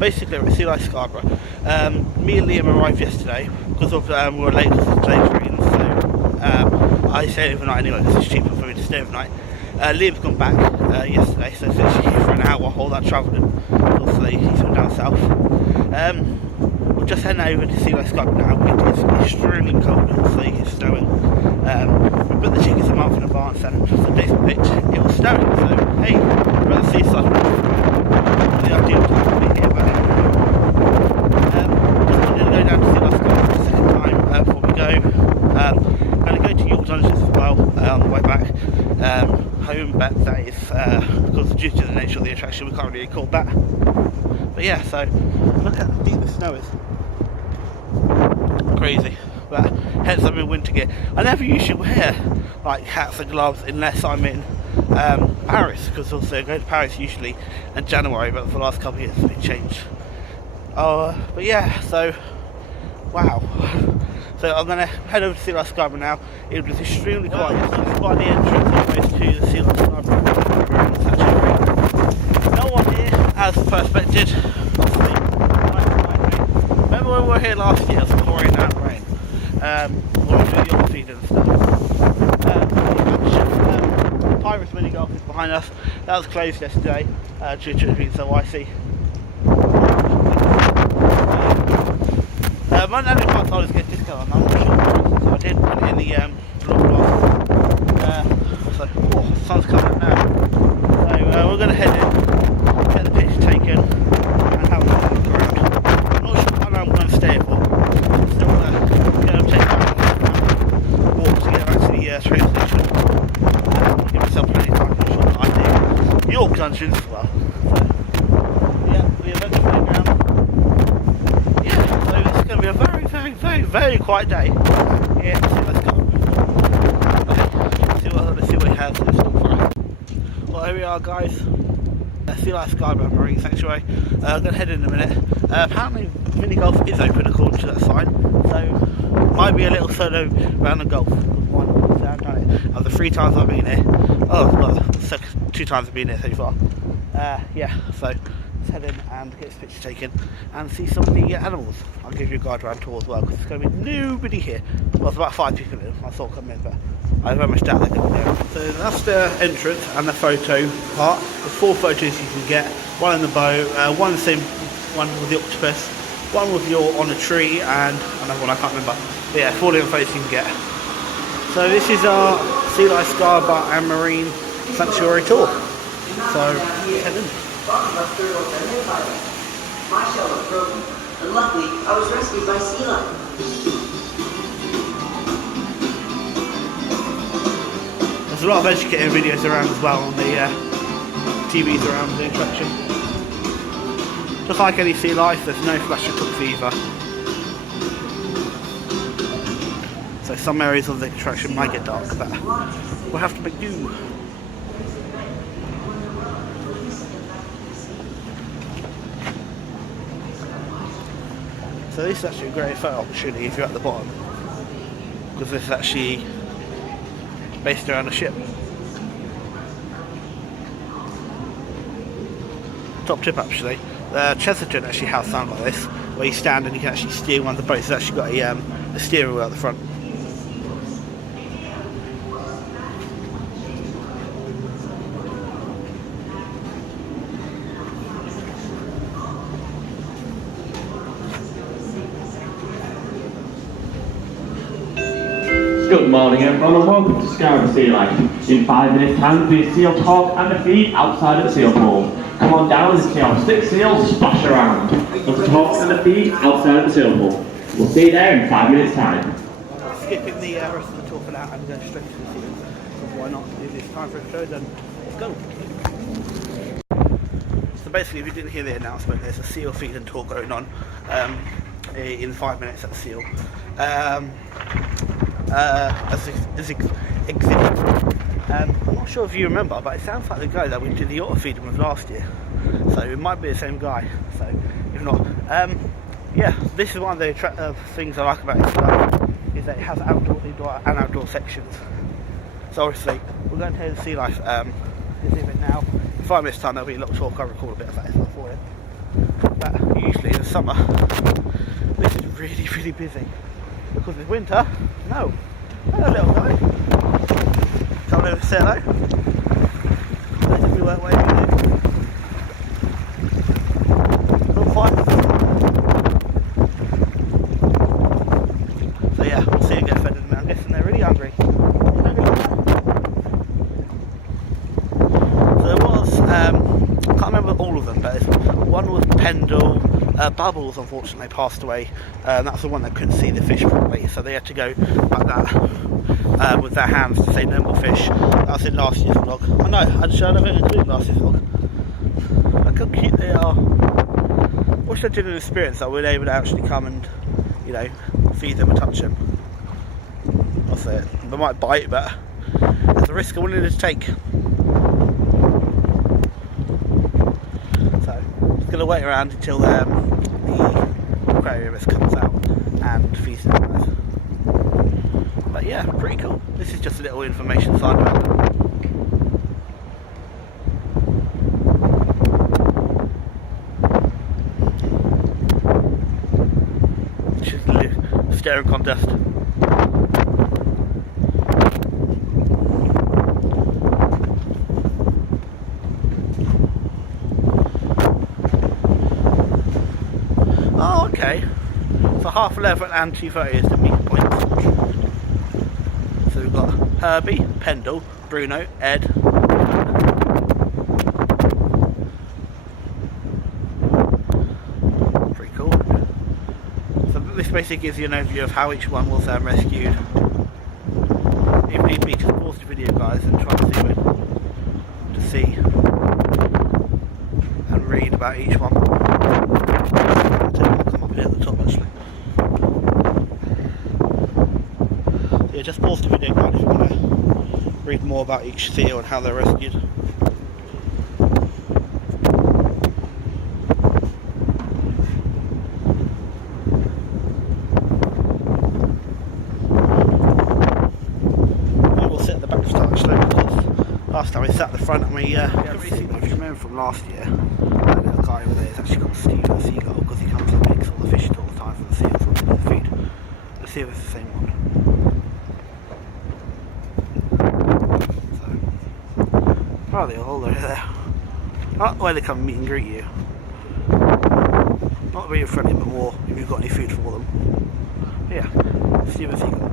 basically we're at Sea Life Scarborough. Me and Liam arrived yesterday because of we were late because of today's rain, so I stayed overnight anyway because it's cheaper for me to stay overnight. Liam's gone back yesterday, so he's actually here for an hour, all that travelling. Obviously he's from down south. We're just heading over to Sea Life Scarborough now. It is extremely cold, obviously it's snowing. We put the tickets a month in advance, and just the days we picked, it was snowing, so hey, we're at the seaside. The ideal time to be here, but just wanted to go down to Sea Life Scarborough for the second time before we go. Going to go to York Dungeons as well on the way back home, but that is because due to the nature of the attraction we can't really call that. But yeah, so look how deep the snow is. Crazy. But hence I'm in winter gear. I never usually wear like hats and gloves unless I'm in Paris, because also I go to Paris usually in January, but for the last couple of years it's been changed. But yeah, so wow. So I'm going to head over to Sea Life Scarborough now. It was extremely quiet. It's by the entrance to the Sea Life Scarborough. It's actually no one here, as expected. Remember when we were here last year, it was pouring out rain. We were doing the off feed and stuff. Pirates mini golf is behind us. That was closed yesterday due to it being so icy. My nanny can't tell us to get a discount on that, I'm not sure, so I did put it in the blog. So, the sun's coming up now. So we're going to head in, get the picture taken, and have a look around. I'm not sure how long I'm going to stay for. I'm still going to take a walk to get back to the train station. Give myself plenty of time to ensure that I do York Dungeons as well. So, yeah, we eventually go down. It's going to be a very quiet day. Yeah, let's go. Okay, let's see what he has in store for us. Well, here we are, guys. Sea Life Scarborough Marine Sanctuary. I'm going to head in a minute. Apparently, mini golf is open according to that sign, so might be a little solo round of golf. I've done it. Of the 3 times I've been here, well, 2 times I've been here so far. Yeah, so let's head in and get this picture taken and see some of the animals. I'll give you a guide round tour as well, because there's going to be nobody here. Well, there's about 5 people in. I thought come in, but I very much doubt they're going to be there. So that's the entrance and the photo part. There's 4 photos you can get. One in the boat, one the same one with the octopus, one with you on a tree, and another one I can't remember. But yeah, 4 different photos you can get. So this is our Sea Life Scarborough and Marine Sanctuary tour. So head in. My shell was broken, and luckily I was rescued by Sea Life. There's a lot of educating videos around as well on the TVs around the attraction. Just like any Sea Life, there's no flash of cooks either. So some areas of the attraction might get dark, but we'll have to make do. So this is actually a great photo opportunity if you're at the bottom, because this is actually based around a ship. Top tip actually, Chesterton actually has something like this, where you stand and you can actually steer one of the boats. It's actually got a steering wheel at the front. Good morning everyone and welcome to Scarborough Sea Life. In 5 minutes time there'll be a seal talk and a feed outside of the seal pool. Come on down and see our 6 seals splash around. There's a talk and a feed outside of the seal pool. We'll see you there in 5 minutes time. Skipping the rest of the tour for now and going straight to the seal. Why not do this time for a show, then let's go. So basically, if you didn't hear the announcement, there's a seal feed and tour going on in 5 minutes at the seal. As exhibit. I'm not sure if you remember, but it sounds like the guy that we did the auto feeding with last year. So it might be the same guy. So if not, yeah, this is one of the things I like about it, is that it has outdoor, indoor, and outdoor sections. So obviously, we're going to the Sea Life exhibit now. In 5 minutes time, there'll be a little talk. I'll record a bit of that as well for you. But usually in the summer, this is really, really busy. Because it's winter, no. Hello, little guy. Come over to say hello. There's everywhere waving at you. Little fine. So yeah, we'll see you get fed in a minute. I'm guessing they're really hungry. So there was, I can't remember all of them, but one was Pendle. Bubbles unfortunately passed away. That's the one that couldn't see the fish properly, so they had to go like that with their hands to say no more fish. That was in last year's vlog. I know, I never included last year's vlog. Look how cute they are. Wish I did an experience that we're able to actually come and, you know, feed them and touch them. That's it. They might bite, but it's a risk I'm willing to take. So, just going to wait around until the aquariumist comes out and feeds them guys. But yeah, pretty cool. This is just a little information side of it. Just a little staring contest. Oh, okay. So 11:30 and 2:30 is the meet point. So we've got Herbie, Pendle, Bruno, Ed. Pretty cool. So this basically gives you an overview of how each one was rescued. If need be, just pause the video, guys, and try to see and read about each one. Come up here at the top actually. Yeah, just pause the video, guys, if you want to read more about each seal and how they're rescued. I will sit at the back to start actually, because last time we sat at the front and we if you remember from last year, that little guy over there is actually called Steve the Seagull, because he comes and picks all the fish all the time for the seals on the feed. Let's see if it's the same one. Oh, they're all over there. Not the way they come and meet and greet you. Not really friendly, but more if you've got any food for them. But yeah, see what you got.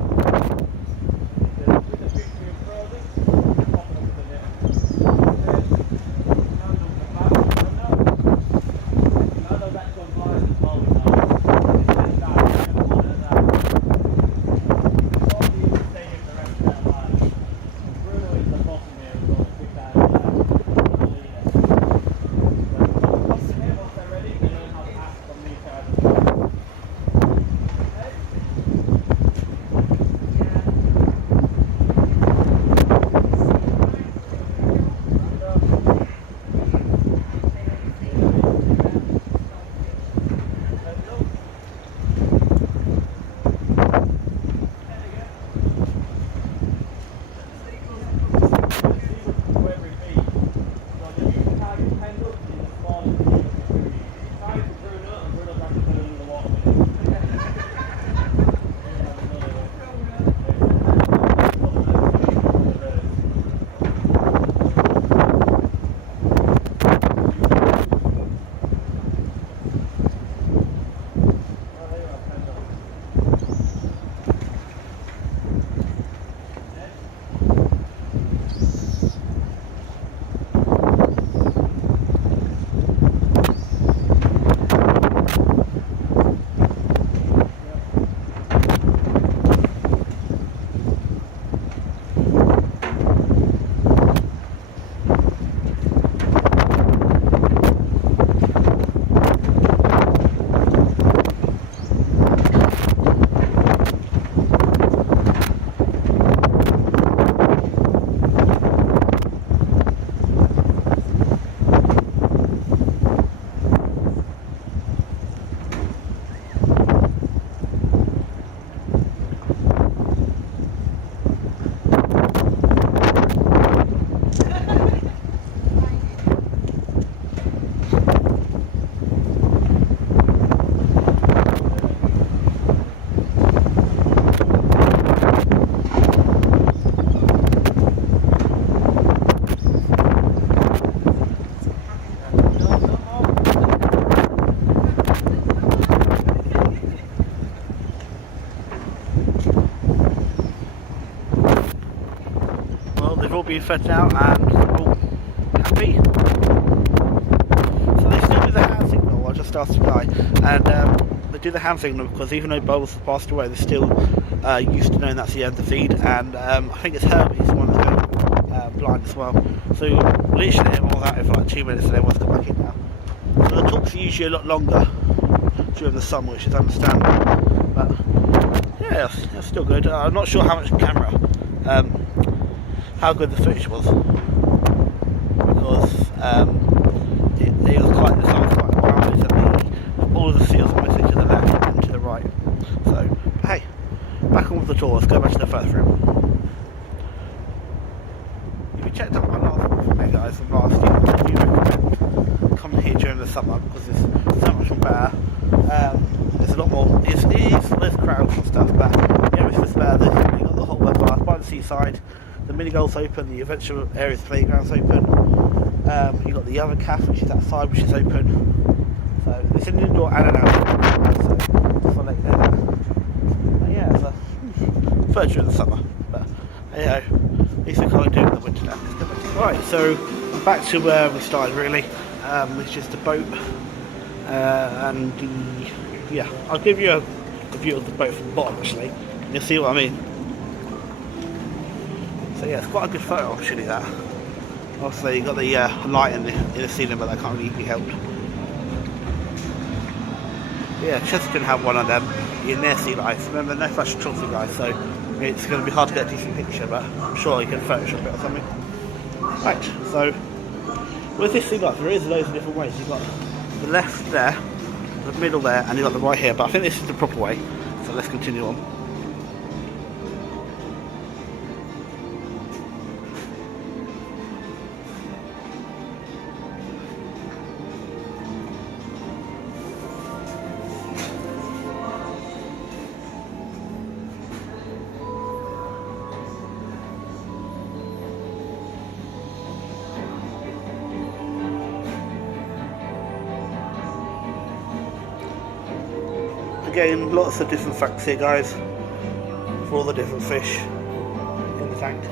been fed now and they're all happy. So they still do the hand signal. I just asked the guy, and they do the hand signal because even though Bubbles has passed away, they're still used to knowing that's the end of the feed. And I think it's Herbie's the one that's going blind as well. So literally everyone was out there for like 2 minutes and everyone's come back in now. So the talks are usually a lot longer during the summer, which is understandable. But yeah, it's still good. I'm not sure how much camera, how good the footage was, because it was quite, the sun was quite bright, and all of the seals were mostly to the left and to the right. So, hey, back on with the tour. Let's go back to the first room. If you checked out my last video, guys, from last year, I do recommend coming here during the summer because it's so much better. There's a lot more. It is less crowds and stuff, but yeah, it's just better. You've got the hot weather bar by the seaside. The mini golf's open. The adventure area's playground's open. You've got the other cafe, which is outside, which is open. So it's an indoor and an outdoor. So just want to let you know that. But yeah, it's a third during the summer. But yeah, at least we can't do it in the winter now. Right, so back to where we started really, which is the boat. And yeah, I'll give you a view of the boat from the bottom actually. You'll see what I mean. So yeah, it's quite a good photo actually that. Obviously you've got the light in the ceiling, but that can't really be helped. Yeah, Chesterton have one of them in their sea life. Remember, no flash trophy guys, so it's going to be hard to get a decent picture, but I'm sure you can Photoshop it or something. Right, so with this sea life there is loads of different ways. You've got the left there, the middle there, and you've got the right here, but I think this is the proper way, so let's continue on. Again, lots of different facts here guys, for all the different fish in the tank.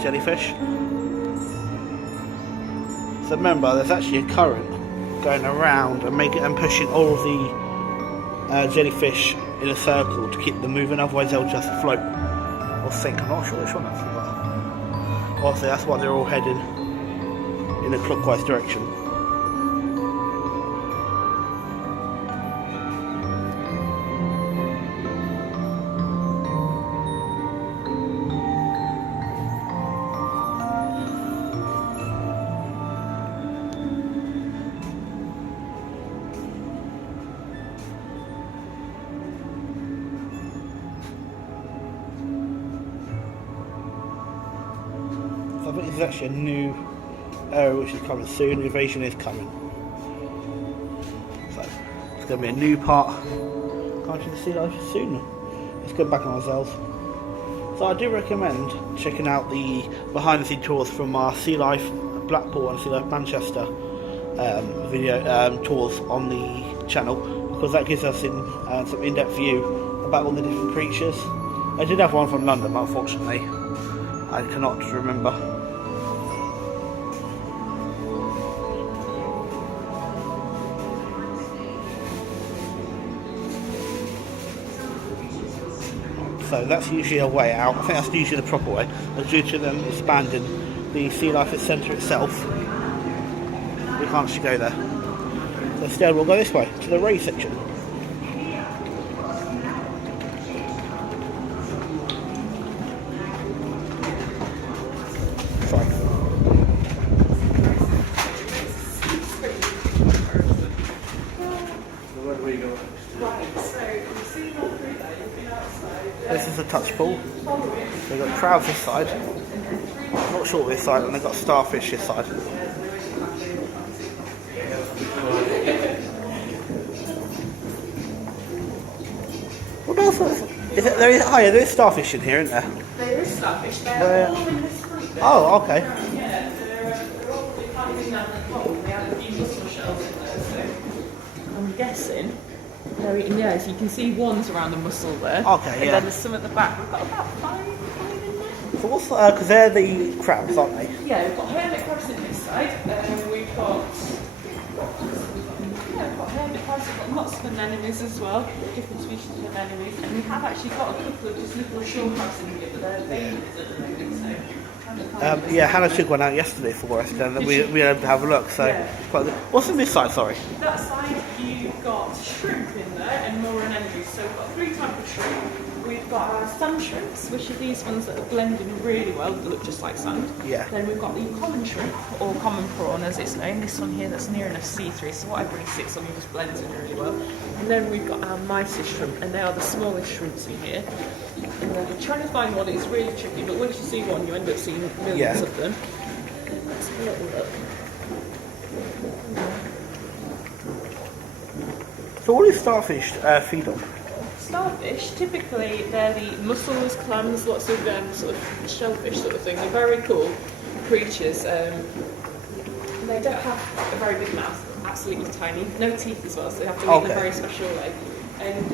Jellyfish. So remember, there's actually a current going around and pushing all of the jellyfish in a circle to keep them moving, otherwise they'll just float or sink. I'm not sure which one that's for. Obviously that's why they're all heading in a clockwise direction. I think this is actually a new area which is coming soon. Invasion is coming. So it's going to be a new part. Can't you see life soon? Let's go back on ourselves. So I do recommend checking out the behind the scenes tours from our Sea Life Blackpool and Sea Life Manchester video tours on the channel, because that gives us some in-depth view about all the different creatures. I did have one from London, but unfortunately I cannot remember. So that's usually a way out. I think that's usually the proper way. But due to them expanding the Sea Life Centre itself, we can't actually go there. So instead we'll go this way, to the ray section. Sorry. Where do we go? This is a touch pool. They've got crabs this side. Not sure this side, and they've got starfish this side. Is it, there is starfish in here, isn't there? There is starfish. They're all in this fruit. Oh, okay. Yeah, they're all kind of down the bottom. They have a few mussel shells in there, so I'm guessing they're eating. Yeah, so you can see ones around the mussel there. Okay, and yeah. then there's some at the back. We've got about five in there. So what's because they're the crabs, aren't they? Yeah, we've got hermit crabs in this side. We've got hermit crabs. We've got lots of anemones as well, different species of anemones, and we have actually got a couple of just little shore crabs in here, but they're babies at the moment. So Yeah, Hannah took one out yesterday for us, and we were able to have a look. So Yeah. quite good. What's on this side? Sorry. that side you've got shrimp in there and more anemones. So we've got three types of shrimp. We've got our sand shrimps, which are these ones that are blending really well, that look just like sand. Yeah. Then we've got the common shrimp, or common prawn as it's known. This one here that's near enough see-through, so whatever it sits on, you just blends in really well. And then we've got our mysis shrimp, and they are the smallest shrimps in here. And then we're trying to find one that's really tricky, but once you see one, you end up seeing millions Yeah. of them. Let's have a little look. So what do starfish feed on? Starfish, typically they're the mussels, clams, lots of sort of shellfish sort of thing. They're very cool creatures. They don't have a very big mouth, absolutely tiny. No teeth as well, so they have to eat in a very special way. And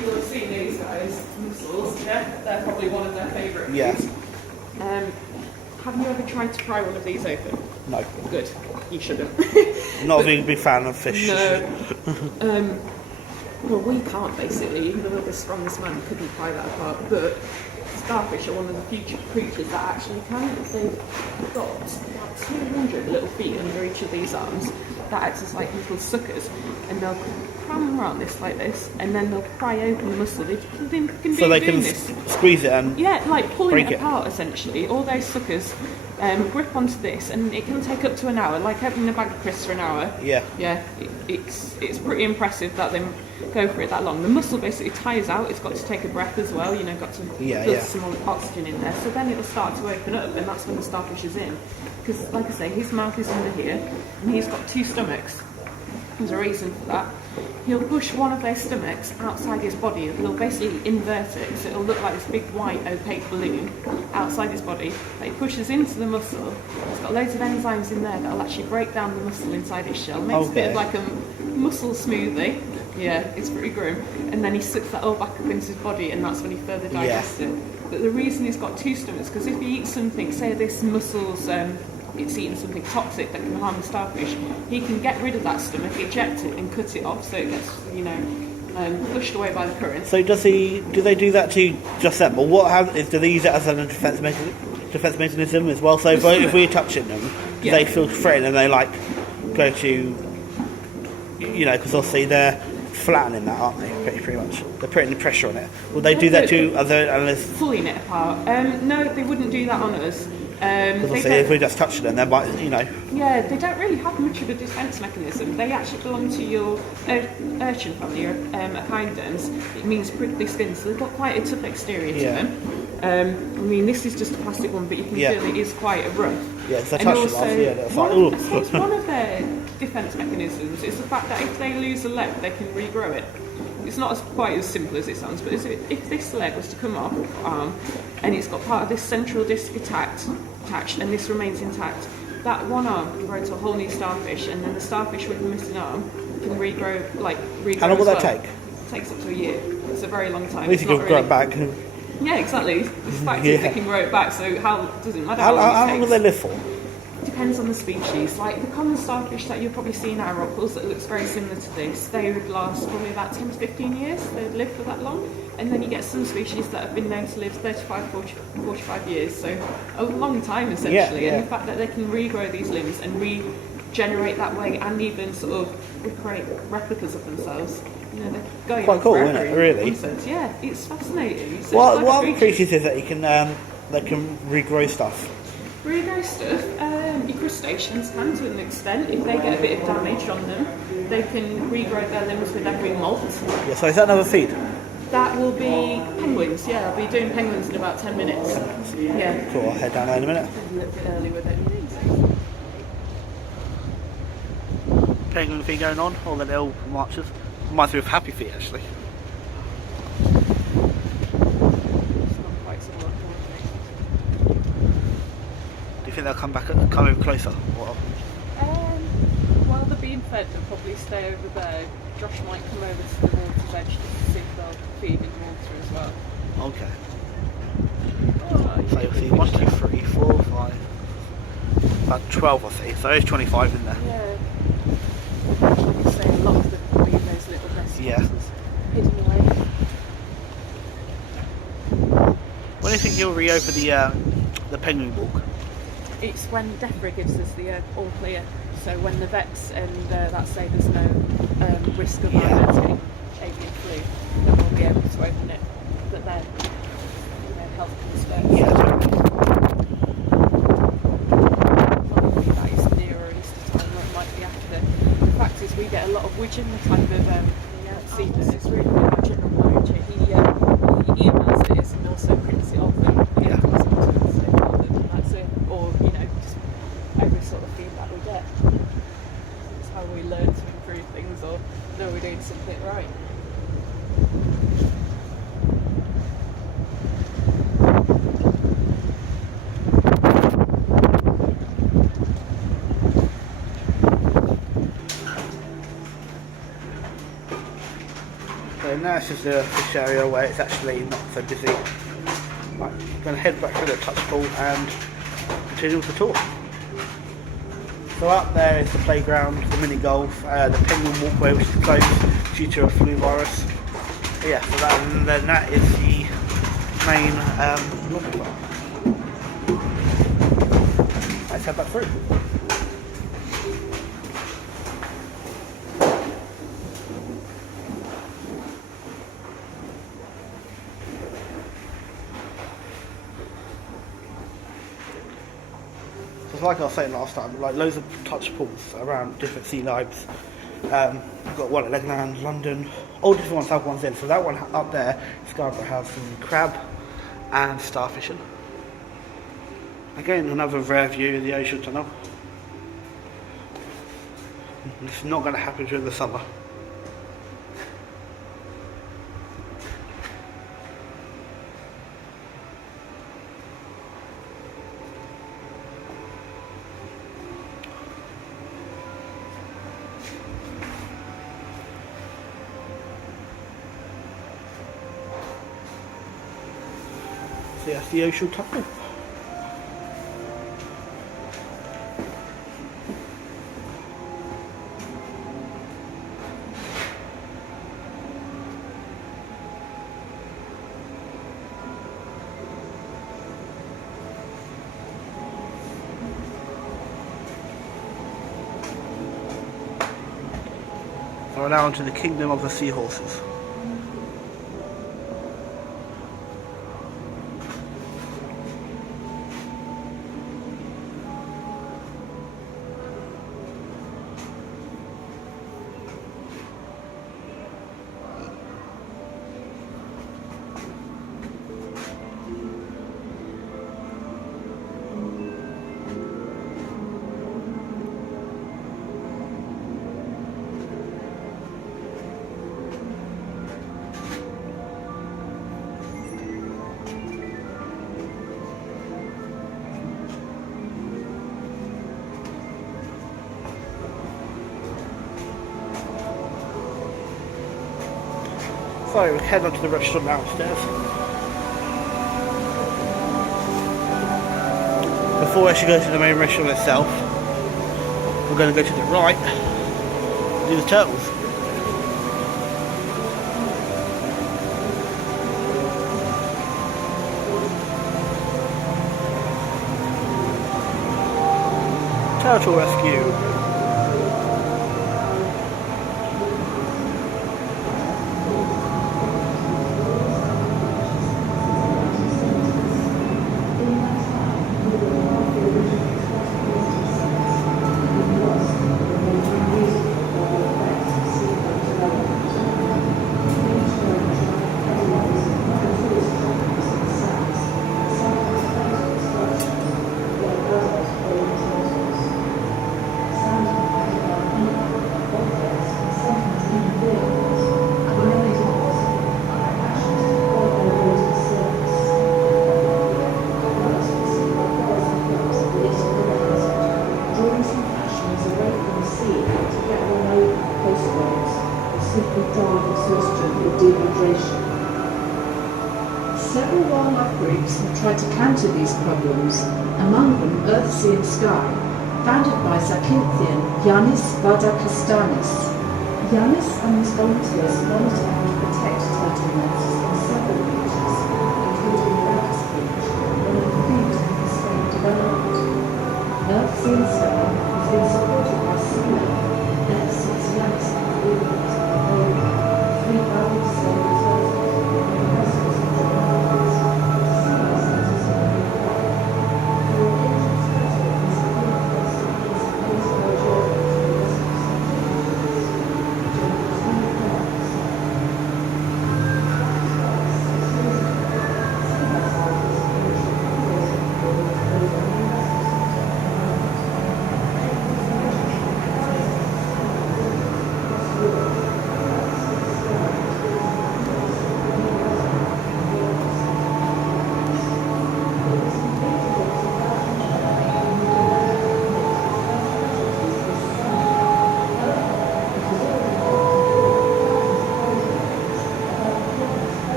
you'll have seen these guys, mussels, yeah? They're probably one of their favourite Yeah. foods. Have you ever tried to pry one of these open? No. Good, you shouldn't. Not a big fan of fish. No. Well, we can't basically, even though we're the strongest man, couldn't pry that apart. But starfish are one of the few creatures that actually can. They've got about 200 little feet under each of these arms that act as like little suckers, and they'll cram around this like this, and then they'll pry open the mussel. They can So they can doing this. squeeze it and Yeah, like pulling break it it. apart essentially. All those suckers grip onto this, and it can take up to an hour, like opening a bag of crisps for an hour. Yeah. Yeah, it's pretty impressive that they go for it that long. The mussel basically tires out. It's got to take a breath as well. You know, got to build some oxygen in there. So then it'll start to open up, and that's when the starfish is in. Because, like I say, his mouth is under here, and he's got two stomachs. There's a reason for that. He'll push one of their stomachs outside his body. He'll basically invert it, so it'll look like this big white opaque balloon outside his body that he pushes into the mussel. It's got loads of enzymes in there that'll actually break down the mussel inside his shell. Makes a bit of like a mussel smoothie. Yeah, it's pretty grim. And then he sucks that all back up into his body, and that's when he further digests it. But the reason he's got two stomachs, because if he eats something, say this mussel's it's eating something toxic that can harm the starfish, he can get rid of that stomach, eject it, and cut it off so it gets, flushed away by the current. So do they do that to just them, or do they use it as a defense mechanism as well? So if we're touching them, do they feel threatened and they like go to, because obviously they're flattening that, aren't they? Pretty much. They're putting the pressure on it. Will they do that to other animals? Pulling it apart. No, they wouldn't do that on us. Because if we're just touching them, they might, Yeah, they don't really have much of a defence mechanism. They actually belong to your urchin family, or echinoderms. It means prickly skin, so they've got quite a tough exterior to them. This is just a plastic one, but you can feel it is quite rough. Yeah, it's a touch that's like, ooh. I suppose one of their defence mechanisms is the fact that if they lose a leg, they can regrow it. It's not quite as simple as it sounds, but if this leg was to come off, and it's got part of this central disc attached, and this remains intact, that one arm can grow to a whole new starfish, and then the starfish with the missing arm can regrow. How long will that take? It takes up to a year. It's a very long time. At least you can grow it back. Yeah, exactly. The fact is they can grow it back, so doesn't matter how long it long takes. will they live for? Depends on the species. Like the common starfish that you'll probably see in our rock pools that looks very similar to this, they would last probably about 10 to 15 years. They'd live for that long. And then you get some species that have been known to live 35, 40, 45 years. So a long time essentially. And the fact that they can regrow these limbs and regenerate that way, and even sort of recreate replicas of themselves. They're going quite cool, forever, isn't it? Really? Yeah, it's fascinating. So What other creatures is that you can regrow stuff? Regrow stuff, your crustaceans can to an extent. If they get a bit of damage on them, they can regrow their limbs with every molt. Yeah, so is that another feed? That will be penguins, yeah. I'll be doing penguins in about 10 minutes. Yeah. Cool, I'll head down there in a minute. A little bit early with it. Penguin feed going on, all the little marchers. Reminds me of Happy Feet, actually. think they'll come over closer? Or? While they're being fed, they'll probably stay over there. Josh might come over to the water's edge to see if they'll feed in the water as well. Okay. So you'll see 1, 2, 3, 4, 5, about 12 I see. So there's 25 in there. Yeah. You say a lot of them will be in those little nest boxes, hidden away. When do you think you'll reopen the penguin walk? It's when DEFRA gives us the all clear. So when the vets and that say there's no risk of birds getting avian flu, then we'll be able to open it. But then, health comes first. Yeah. Probably that is nearer Easter time, or it might be after. The fact is, we get a lot of Widgeon, the type of seedless. It's really good. My general manager, he emails it and also prints it off and comes into it and say, and that's it. Or just every sort of feedback we get. It's how we learn to improve things, or know we're doing something right. So now it's just a fish area where it's actually not so busy. Right, I'm going to head back through the touch pool and continue with the tour. So up there is the playground, the mini golf, the penguin walkway which is closed due to a flu virus. Yeah, so that is the main lobby bar. Let's head back through. Like I was saying last time, like loads of touch pools around different sea lives. We've got one at Legoland, London, all different ones have ones in. So that one up there, Scarborough, has some crab and starfishing. Again, another rare view of the ocean tunnel. It's not going to happen during the summer. So that's the ocean tunnel. So we're now into the kingdom of the seahorses. So we head on to the restaurant downstairs. Before we actually go to the main restaurant itself, we're going to go to the right and do the turtles. Turtle rescue. several wildlife groups have tried to counter ththese problems, among them Earth, Sea and Sky, founded by Zakinthian Yanis Vadakastanis. Yanis and his volunteers monitor and protect turtle nests in several beaches, including Bacchus Beach, one of the feet in the state development. Earth, Sea and Sky has been supported by sea level ever since Yanis and the Williams of Mongolia, 3 valued sailors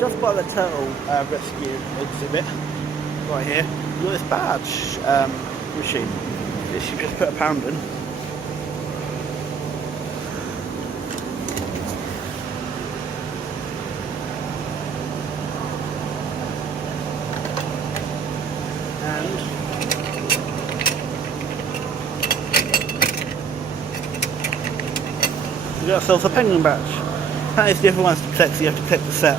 Just by the turtle rescue exhibit right here, you've got this badge machine. This you just put a pound in. And you got yourself a penguin badge. That is the other ones to collect, so you have to collect the set.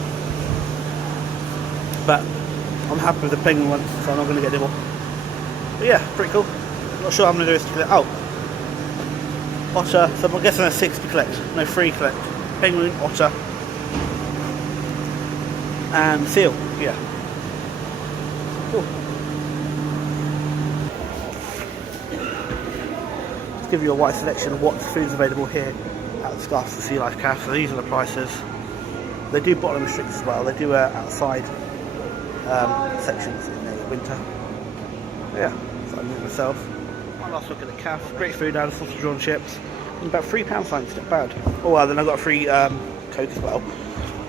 But I'm happy with the penguin one, so I'm not going to get them all. But yeah, pretty cool. Not sure how I'm going to do this to collect. Oh, otter. So I'm guessing there's 6 to collect. No, 3 to collect. Penguin, otter, and seal. Yeah. Cool. Let's give you a wide selection of what food's available here at the Scarborough Sea Life Cafe. So these are the prices. They do bottom restricted as well. They do outside sections in the winter. Yeah, so I'm doing myself. One last look at the cafe. Great food now, the sausage roll and chips. And about £3 fine, it's not bad. Oh well, then I got a free Coke as well.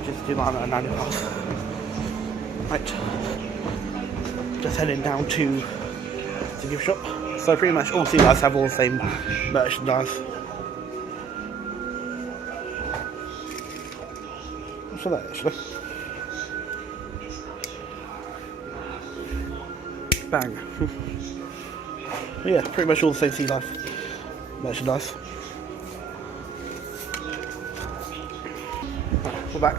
Just do my annual pass. Right. Just heading down to the gift shop. So pretty much all sea lives have all the same merchandise. What's for that actually? Bang. Yeah, pretty much all the same sea life merchandise. Right, we're back.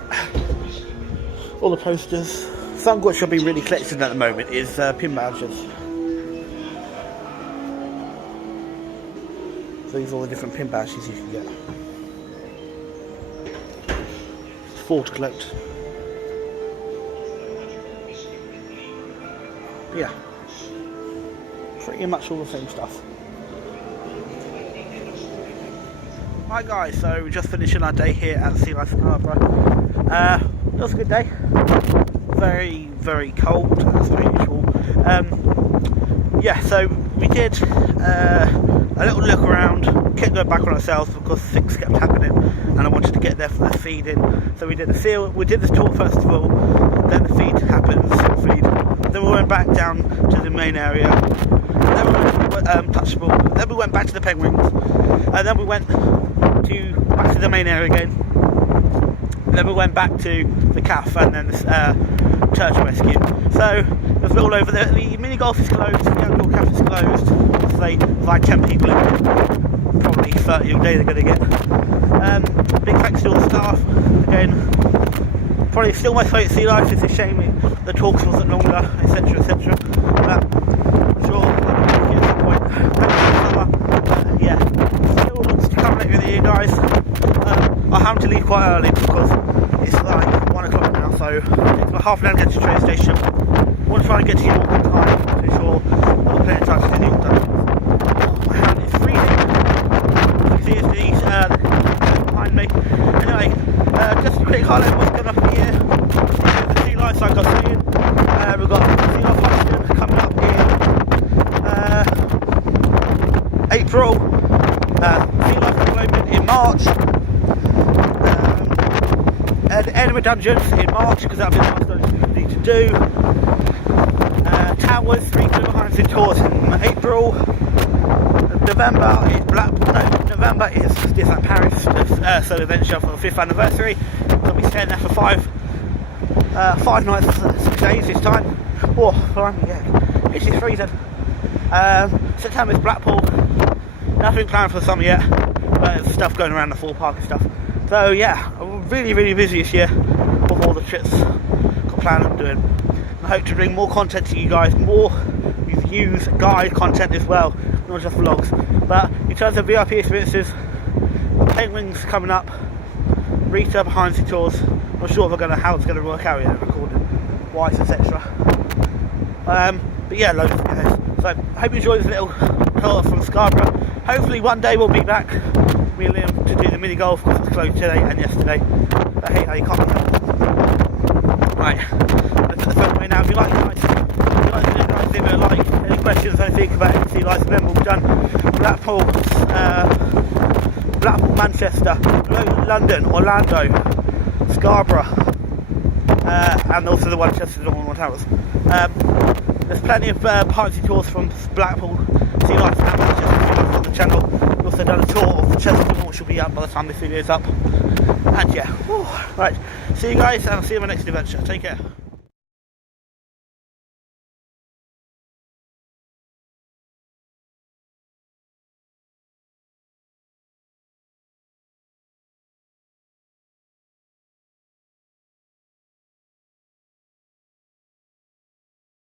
All the posters. Something which I've been really collecting at the moment is pin badges. So these are all the different pin badges you can get. 4 to collect. Yeah. Pretty much all the same stuff. Right guys, so we're just finishing our day here at Sea Life Scarborough. It was a good day. Very, very cold, as per usual. Yeah, so we did a little look around, kept going back on ourselves because things kept happening and I wanted to get there for the feeding. So we did the seal, we did the talk first of all, then the feed happens, feed. Then we went back down to the main area. Then we went touchable. Then we went back to the penguins. And then we went back to the main area again. And then we went back to the calf and then the church rescue. So it was all over. The mini golf is closed. The outdoor calf is closed. So there's like 10 people in it. Probably 30 a day they're going to get. Big thanks to all the staff again. Probably still my favourite sea life. It's a shame the talks wasn't longer, etc, etc. But I'm sure I'll get to the point. Yeah, still lots to come later in the year, guys. I have to leave quite early because it's like 1 o'clock now, so it's about half an hour to get to the train station. I want to try and get to York on time to ensure I've got plenty of time to get York done. My hand is freezing. You can see these behind me. Anyway, just a quick highlight of what's going on here. The sea life I got seeing. We've got sea life function coming up in April. Sea Life Scarborough in March. And Enemy Dungeons in March, because that'll be the last dungeon we need to do. Towers, 3 kilometres in tours in April. November is Disneyland Paris solo adventure for the 5th anniversary. I'll be staying there for 5 nights, 6 days this time. Oh, blimey, yeah, it's just freezing. September's Blackpool. Nothing planned for the summer yet, but there's stuff going around the full park and stuff. So yeah, I'm really busy this year with all the trips got planned on doing. I hope to bring more content to you guys, more reviews, guide content as well, not just vlogs. But in terms of VIP experiences, Penguins coming up, Rita behind the tours. Not sure how it's gonna work out yet, recording wise, etc. But yeah, loads of videos. So I hope you enjoyed this little tour from Scarborough. Hopefully one day we'll be back, me and Liam, to do the mini golf, because it's closed today and yesterday. But hey, you can't help. Right, let's put the phone away now. If you like the guys, leave it a like. Any questions, anything about MC Lights, remember we've done Blackpool, Manchester, London, Orlando, Scarborough, and also the one Chester Northern Towers. There's plenty of party tours from Blackpool, Sea Lights and Manchester on the channel. We've also done a tour of the Chester, which will be up by the time this video is up. And yeah, right, see you guys, and I'll see you in my next adventure. Take care.